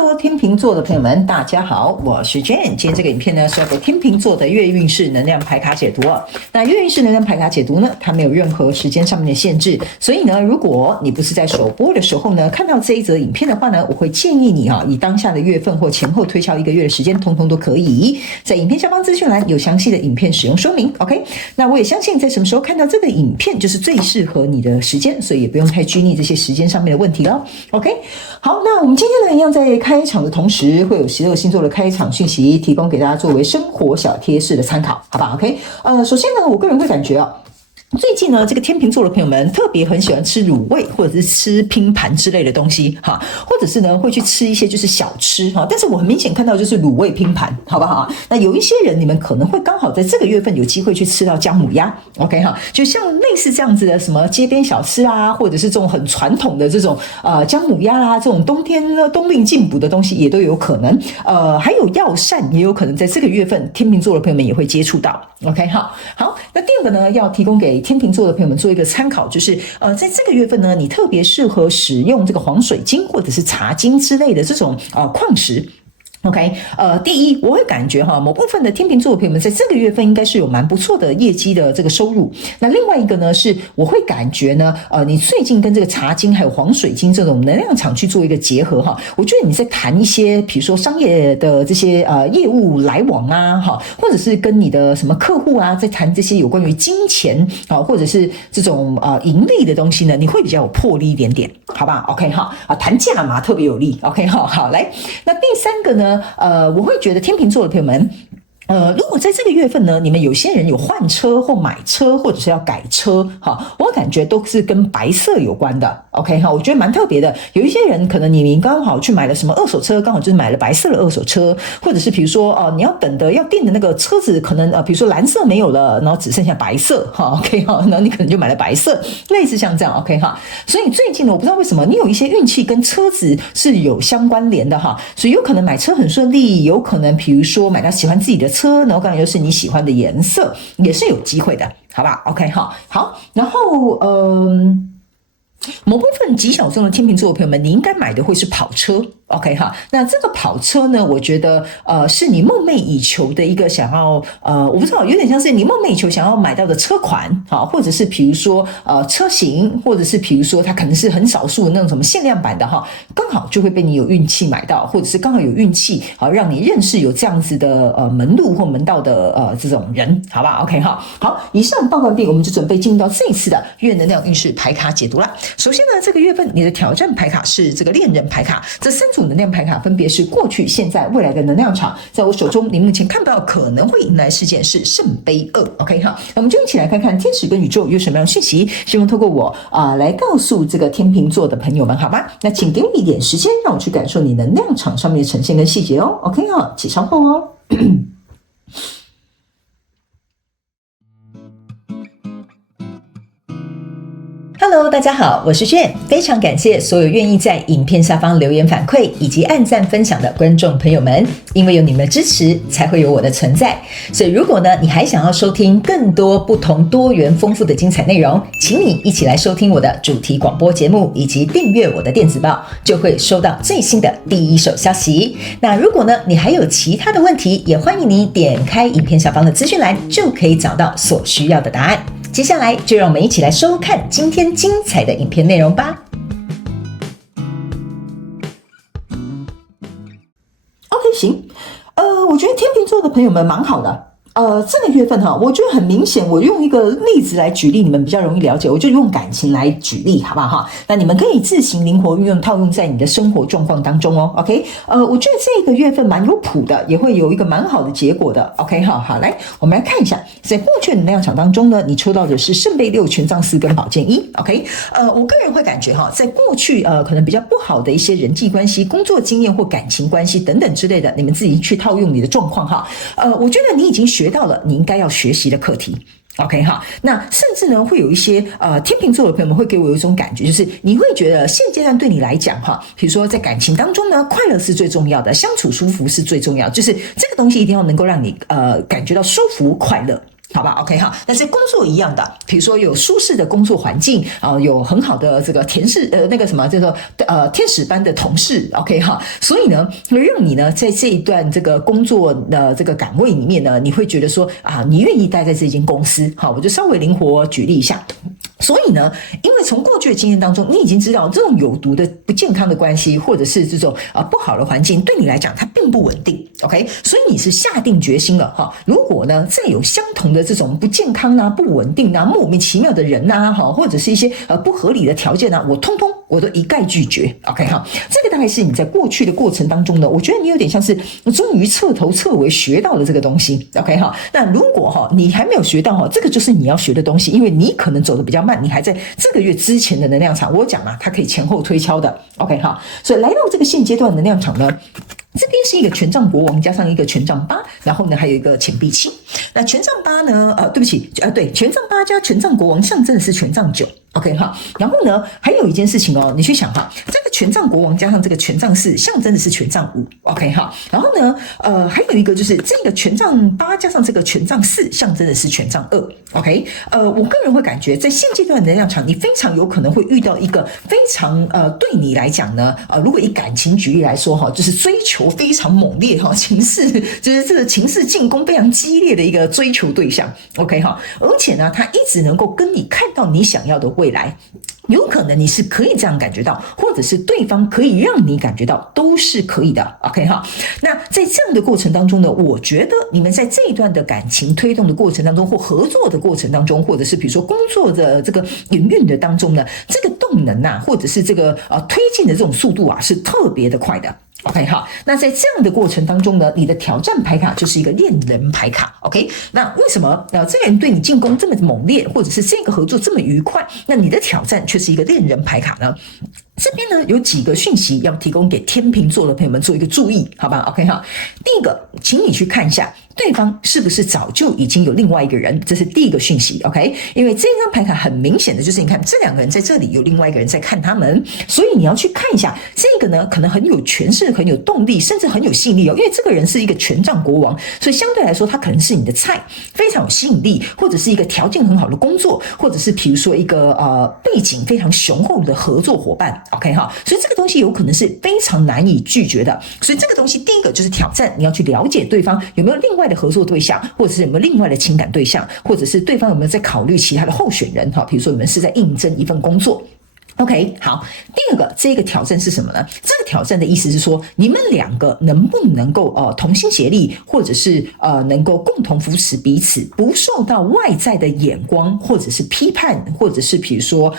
Hello， 天秤座的朋友们，大家好，我是 Jane。今天这个影片呢是要给天秤座的月运势能量牌卡解读哦。那月运势能量牌卡解读呢，它没有任何时间上面的限制，所以呢，如果你不是在首播的时候呢看到这一则影片的话呢，我会建议你以当下的月份或前后推敲1个月的时间，通通都可以。在影片下方资讯栏有详细的影片使用说明。OK， 那我也相信在什么时候看到这个影片就是最适合你的时间，所以也不用太拘泥这些时间上面的问题了。OK， 好，那我们今天呢一样在开场的同时，会有12个星座的开场讯息提供给大家作为生活小贴士的参考，好吧 ？OK， 首先呢，我个人会感觉最近呢，这个天秤座的朋友们特别很喜欢吃卤味，或者是吃拼盘之类的东西哈，或者是呢会去吃一些就是小吃哈。但是我很明显看到就是卤味拼盘，好不好？那有一些人你们可能会刚好在这个月份有机会去吃到姜母鸭 ，OK 哈，就像类似这样子的什么街边小吃啊，或者是这种很传统的这种姜母鸭啊，这种冬令进补的东西也都有可能。还有药膳也有可能在这个月份天秤座的朋友们也会接触到 ，OK 好。那第二个呢，要提供给天秤座的朋友们做一个参考，就是在这个月份呢，你特别适合使用这个黄水晶或者是茶晶之类的这种矿石。OK， 第一，我会感觉某部分的天秤座的朋友们在这个月份应该是有蛮不错的业绩的这个收入。那另外一个呢，是我会感觉呢，你最近跟这个茶晶还有黄水晶这种能量场去做一个结合我觉得你在谈一些比如说商业的这些业务来往啊或者是跟你的什么客户在谈这些有关于金钱或者是这种盈利的东西呢，你会比较有魄力一点点，好吧 ？OK 谈价码特别有利 ，OK 好来，那第三个呢？我会觉得天秤座的朋友们，如果在这个月份呢，你们有些人有换车或买车，或者是要改车，我感觉都是跟白色有关的 ，OK 我觉得蛮特别的。有一些人可能你刚好去买了什么二手车，刚好就是买了白色的二手车，或者是比如说你要订的那个车子，可能比如说蓝色没有了，然后只剩下白色，OK 然后你可能就买了白色，类似像这样 OK 所以最近呢，我不知道为什么你有一些运气跟车子是有相关联的所以有可能买车很顺利，有可能比如说买到喜欢自己的车，然后刚好又是你喜欢的颜色，也是有机会的，好吧 ？OK 好，然后某部分极小众的天秤座的朋友们，你应该买的会是跑车 ，OK 那这个跑车呢，我觉得是你梦寐以求的一个想要我不知道，有点像是你梦寐以求想要买到的车款或者是比如说车型，或者是比如说它可能是很少数的那种什么限量版的刚好就会被你有运气买到，或者是刚好有运气让你认识有这样子的门路或门道的这种人，好吧 ？OK 好，以上报告定，我们就准备进入到这一次的月能量运势牌卡解读啦。首先呢，这个月份你的挑战牌卡是这个恋人牌卡，这3组能量牌卡分别是过去、现在、未来的能量场。在我手中，你目前看到可能会迎来事件是圣杯2 ，OK 那我们就一起来看看天使跟宇宙有什么样的讯息，希望透过我来告诉这个天秤座的朋友们，好吗？那请给我一点时间，让我去感受你能量场上面的呈现跟细节哦 ，OK 请稍后哦。Hello， 大家好，我是Jane，非常感谢所有愿意在影片下方留言反馈以及按赞分享的观众朋友们，因为有你们的支持，才会有我的存在。所以如果呢，你还想要收听更多不同多元丰富的精彩内容，请你一起来收听我的主题广播节目，以及订阅我的电子报，就会收到最新的第一手消息。那如果呢，你还有其他的问题，也欢迎你点开影片下方的资讯栏，就可以找到所需要的答案。接下来就让我们一起来收看今天精彩的影片内容吧。OK， 行，我觉得天秤座的朋友们蛮好的。这个月份我觉得很明显，我用一个例子来举例，你们比较容易了解，我就用感情来举例，好不好那你们可以自行灵活运用，套用在你的生活状况当中哦。OK， 我觉得这个月份蛮有谱的，也会有一个蛮好的结果的。OK， 好，来，我们来看一下，在过去的能量场当中呢，你抽到的是圣杯6、权杖4跟宝剑1。OK，我个人会感觉在过去可能比较不好的一些人际关系、工作经验或感情关系等等之类的，你们自己去套用你的状况我觉得你已经学到了你应该要学习的课题。OK 那甚至呢会有一些天秤座的朋友们会给我有一种感觉，就是你会觉得现阶段对你来讲比如说在感情当中呢，快乐是最重要的，相处舒服是最重要的，就是这个东西一定要能够让你感觉到舒服快乐。好吧 ，OK 哈，那这工作一样的，比如说有舒适的工作环境啊、有很好的这个那个什么叫做天使般的同事 ，OK 哈，所以呢，会让你呢在这一段这个工作的这个岗位里面呢，你会觉得说啊，你愿意待在这间公司，好，我就稍微灵活举例一下。所以呢，因为从过去的经验当中，你已经知道这种有毒的不健康的关系，或者是这种不好的环境，对你来讲它并不稳定 ，OK？ 所以你是下定决心了哈。如果呢再有相同的这种不健康啊、不稳定啊、莫名其妙的人啊，哈，或者是一些不合理的条件啊，我都一概拒绝 ，OK 哈。这个大概是你在过去的过程当中呢，我觉得你有点像是终于彻头彻尾学到了这个东西 ，OK 哈。那如果哈你还没有学到哈，这个就是你要学的东西，因为你可能走得比较慢，你还在这个月之前的能量场，我讲啊，它可以前后推敲的 ，OK 哈。所以来到这个现阶段能量场呢，这边是一个权杖国王加上一个权杖8，然后呢还有一个钱币7。那权杖8呢，对不起，对，权杖8加权杖国王象征的是权杖9。OK 哈，然后呢，还有一件事情哦，你去想哈，这个权杖国王加上这个权杖4，象征的是权杖5。OK 哈，然后呢，还有一个就是这个权杖8加上这个权杖4，象征的是权杖2。OK，我个人会感觉在现阶段的能量场，你非常有可能会遇到一个非常对你来讲呢，如果以感情举例来说哈，就是追求非常猛烈哈，情势就是这个情势进攻非常激烈的一个追求对象。OK 哈，而且呢，他一直能够跟你看到你想要的未来，有可能你是可以这样感觉到，或者是对方可以让你感觉到，都是可以的 OK 哈。那在这样的过程当中呢，我觉得你们在这一段的感情推动的过程当中，或合作的过程当中，或者是比如说工作的这个营运的当中呢，这个动能啊，或者是这个推进的这种速度啊，是特别的快的。OK 好，那在这样的过程当中呢，你的挑战牌卡就是一个恋人牌卡 OK， 那为什么这个人对你进攻这么猛烈，或者是这个合作这么愉快，那你的挑战却是一个恋人牌卡呢？这边呢有几个讯息要提供给天秤座的朋友们做一个注意，好吧 OK 哈，第一个，请你去看一下对方是不是早就已经有另外一个人，这是第一个讯息 OK， 因为这张牌卡很明显的就是你看这两个人在这里，有另外一个人在看他们，所以你要去看一下这个呢可能很有权势，很有动力，甚至很有吸引力哦，因为这个人是一个权杖国王，所以相对来说他可能是你的菜，非常有吸引力，或者是一个条件很好的工作，或者是比如说一个背景非常雄厚的合作伙伴 OK 哈，所以这个东西有可能是非常难以拒绝的，所以这个东西第一个就是挑战，你要去了解对方有没有另外的合作对象，或者是有没有另外的情感对象，或者是对方有没有在考虑其他的候选人哈，比如说你们是在应征一份工作。OK， 好，第二个这个挑战是什么呢？这个挑战的意思是说，你们两个能不能够同心协力，或者是能够共同扶持彼此，不受到外在的眼光，或者是批判，或者是比如说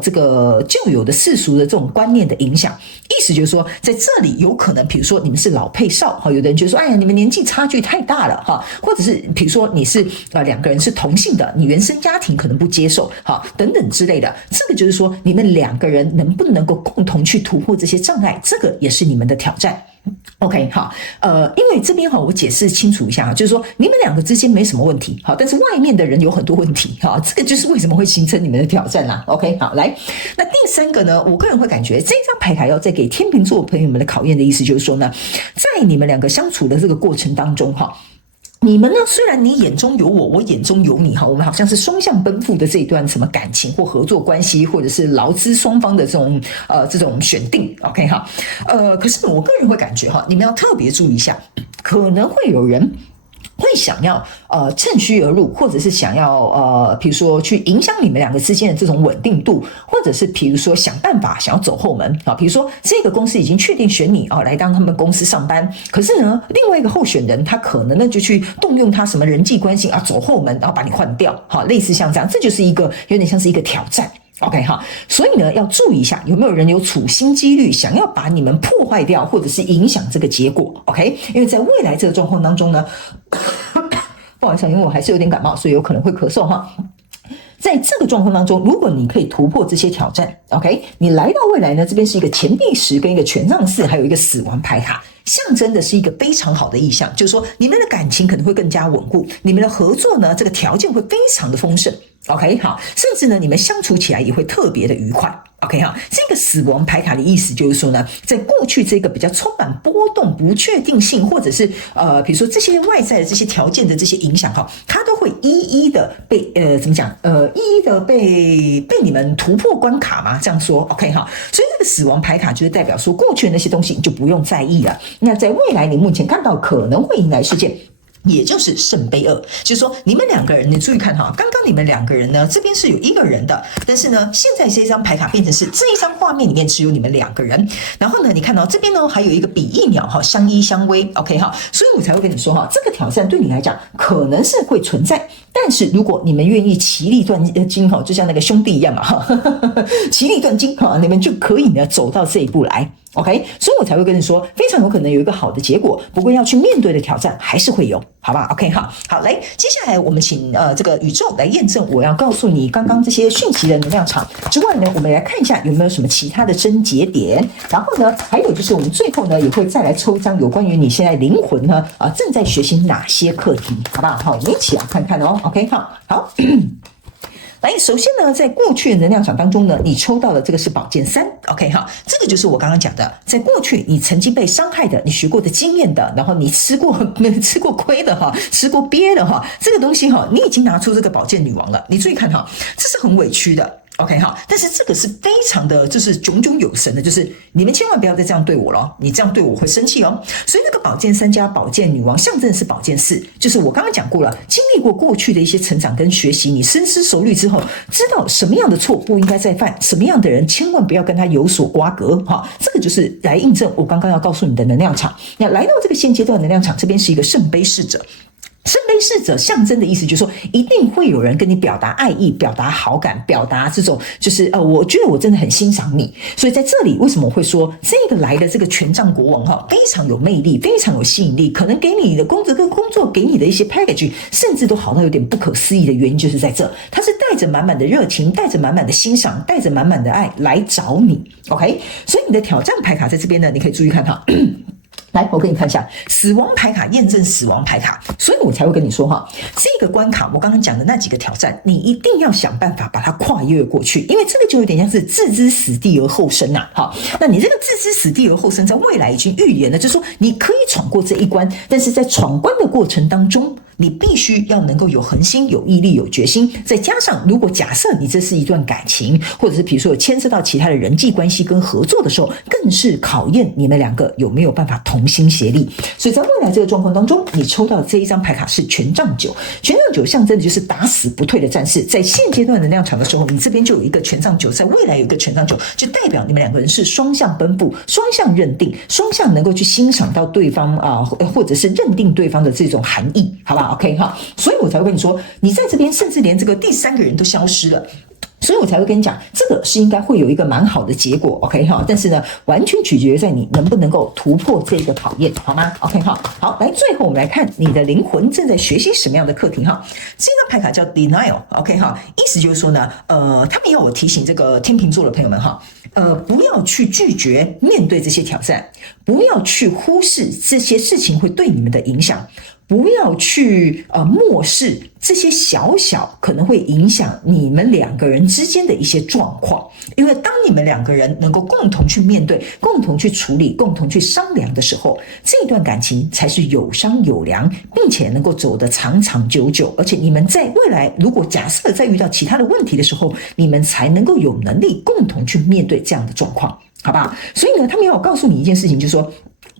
这个旧有的世俗的这种观念的影响。意思就是说，在这里有可能，比如说你们是老配少哈，有的人觉得说，哎呀，你们年纪差距太大了哈，或者是比如说你是两个人是同性的，你原生家庭可能不接受哈，等等之类的，这个就是说你们两个人能不能够共同去突破这些障碍，这个也是你们的挑战。OK 好，因为这边我解释清楚一下，就是说你们两个之间没什么问题，好，但是外面的人有很多问题，好，这个就是为什么会形成你们的挑战啦。OK 好，来，那第三个呢，我个人会感觉这张牌卡要再给天秤座朋友们的考验的意思就是说呢，在你们两个相处的这个过程当中你们呢？虽然你眼中有我，我眼中有你哈，我们好像是双向奔赴的这一段什么感情或合作关系，或者是劳资双方的这种选定 ，OK 哈，可是我个人会感觉你们要特别注意一下，可能会有人会想要趁虚而入，或者是想要比如说去影响你们两个之间的这种稳定度，或者是比如说想办法想要走后门比如说这个公司已经确定选你来当他们公司上班，可是呢另外一个候选人他可能呢就去动用他什么人际关系走后门，然后把你换掉类似像这样，这就是一个有点像是一个挑战。OK 哈，所以呢要注意一下有没有人有处心积虑想要把你们破坏掉，或者是影响这个结果 OK， 因为在未来这个状况当中呢不好意思，因为我还是有点感冒，所以有可能会咳嗽哈。在这个状况当中，如果你可以突破这些挑战 OK， 你来到未来呢，这边是一个钱币10跟一个权杖4，还有一个死亡牌卡，象征的是一个非常好的意象，就是说你们的感情可能会更加稳固，你们的合作呢这个条件会非常的丰盛 OK， 好，甚至呢，你们相处起来也会特别的愉快。OK 哈，这个死亡牌卡的意思就是说呢，在过去这个比较充满波动、不确定性，或者是比如说这些外在的这些条件的这些影响哈，它都会一一的被怎么讲？一一的被你们突破关卡嘛？这样说 OK 哈，所以这个死亡牌卡就是代表说，过去的那些东西你就不用在意了。那在未来你目前看到可能会迎来事件，也就是圣杯2，就是说你们两个人，你注意看哈，刚刚你们两个人呢，这边是有一个人的，但是呢，现在这张牌卡变成是这一张画面里面只有你们两个人，然后呢，你看到这边呢还有一个比翼鸟哈，相依相偎 ，OK 哈，所以我才会跟你说哈，这个挑战对你来讲可能是会存在，但是如果你们愿意其利断金哈，就像那个兄弟一样嘛哈，其利断金哈，你们就可以呢走到这一步来。OK， 所以我才会跟你说，非常有可能有一个好的结果，不过要去面对的挑战还是会有，好吧 ？OK， 好，来，接下来我们请这个宇宙来验证我要告诉你刚刚这些讯息的能量场之外呢，我们来看一下有没有什么其他的症结点，然后呢，还有就是我们最后呢也会再来抽一张有关于你现在灵魂呢正在学习哪些课题，好不好？好，我们一起来看看哦。OK， 好。来，首先呢，在过去的能量场当中呢，你抽到的这个是宝剑3 ，OK 哈，这个就是我刚刚讲的，在过去你曾经被伤害的，你学过的经验的，然后你吃过亏的哈，吃过鳖的哈，这个东西哈，你已经拿出这个宝剑女王了，你注意看哈，这是很委屈的。OK 哈，但是这个是非常的，就是炯炯有神的，就是你们千万不要再这样对我了，你这样对我会生气哦。所以那个宝剑3加宝剑女王象征的是宝剑4，就是我刚刚讲过了，经历过过去的一些成长跟学习，你深思熟虑之后，知道什么样的错不应该再犯，什么样的人千万不要跟他有所瓜葛哈。这个就是来印证我刚刚要告诉你的能量场。那来到这个现阶段能量场，这边是一个圣杯侍者。圣杯侍者象征的意思就是说，一定会有人跟你表达爱意、表达好感、表达这种就是我觉得我真的很欣赏你。所以在这里为什么我会说这个来的这个权杖国王哈，非常有魅力，非常有吸引力，可能给你的工作给你的一些 package， 甚至都好到有点不可思议的原因就是在这，他是带着满满的热情，带着满满的欣赏，带着满满的爱来找你。OK， 所以你的挑战牌卡在这边呢，你可以注意看哈。来，我给你看一下死亡牌卡，验证死亡牌卡，所以我才会跟你说哈，这个关卡我刚刚讲的那几个挑战，你一定要想办法把它跨越过去，因为这个就有点像是置之死地而后生呐。好，那你这个置之死地而后生，在未来已经预言了，就是说你可以闯过这一关，但是在闯关的过程当中，你必须要能够有恒心、有毅力、有决心，再加上如果假设你这是一段感情，或者是比如说有牵涉到其他的人际关系跟合作的时候，更是考验你们两个有没有办法同心协力。所以在未来这个状况当中，你抽到这一张牌卡是权杖9，权杖9象征的就是打死不退的战士。在现阶段能量场的时候，你这边就有一个权杖9，在未来有一个权杖9，就代表你们两个人是双向奔赴、双向认定、双向能够去欣赏到对方或者是认定对方的这种含义，好不好？ OK 哈，所以我才会跟你说，你在这边甚至连这个第3个人都消失了。所以我才会跟你讲，这个是应该会有一个蛮好的结果 ，OK 哈。但是呢，完全取决于在你能不能够突破这个考验，好吗 ？OK 哈。好，来，最后我们来看你的灵魂正在学习什么样的课题哈。这张牌卡叫 Denial，OK 哈，意思就是说呢，他们要我提醒这个天秤座的朋友们哈，不要去拒绝面对这些挑战，不要去忽视这些事情会对你们的影响。不要去漠视这些小小可能会影响你们两个人之间的一些状况，因为当你们两个人能够共同去面对、共同去处理、共同去商量的时候，这段感情才是有商有量，并且能够走得长长久久。而且你们在未来如果假设再遇到其他的问题的时候，你们才能够有能力共同去面对这样的状况，好不好？所以呢，他们要告诉你一件事情，就是说，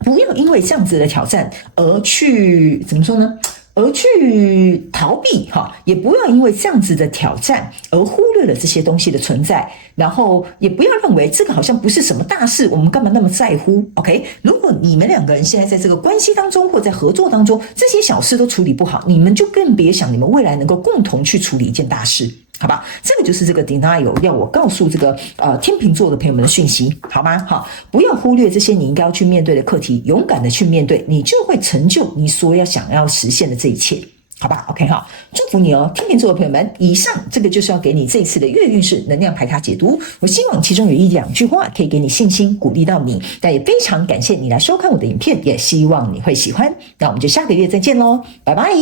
不要因为这样子的挑战而去怎么说呢？而去逃避哈，也不要因为这样子的挑战而忽略了这些东西的存在，然后也不要认为这个好像不是什么大事，我们干嘛那么在乎 ？OK， 如果你们两个人现在在这个关系当中或在合作当中，这些小事都处理不好，你们就更别想你们未来能够共同去处理一件大事。好吧，这个就是这个 denial 要我告诉这个天秤座的朋友们的讯息，好吗？好，不要忽略这些你应该要去面对的课题，勇敢的去面对，你就会成就你所要想要实现的这一切。好吧 ，OK 哈，祝福你哦，天秤座的朋友们。以上这个就是要给你这一次的月运势能量牌卡解读。我希望其中有1、2句话可以给你信心，鼓励到你。但也非常感谢你来收看我的影片，也希望你会喜欢。那我们就下个月再见喽，拜拜。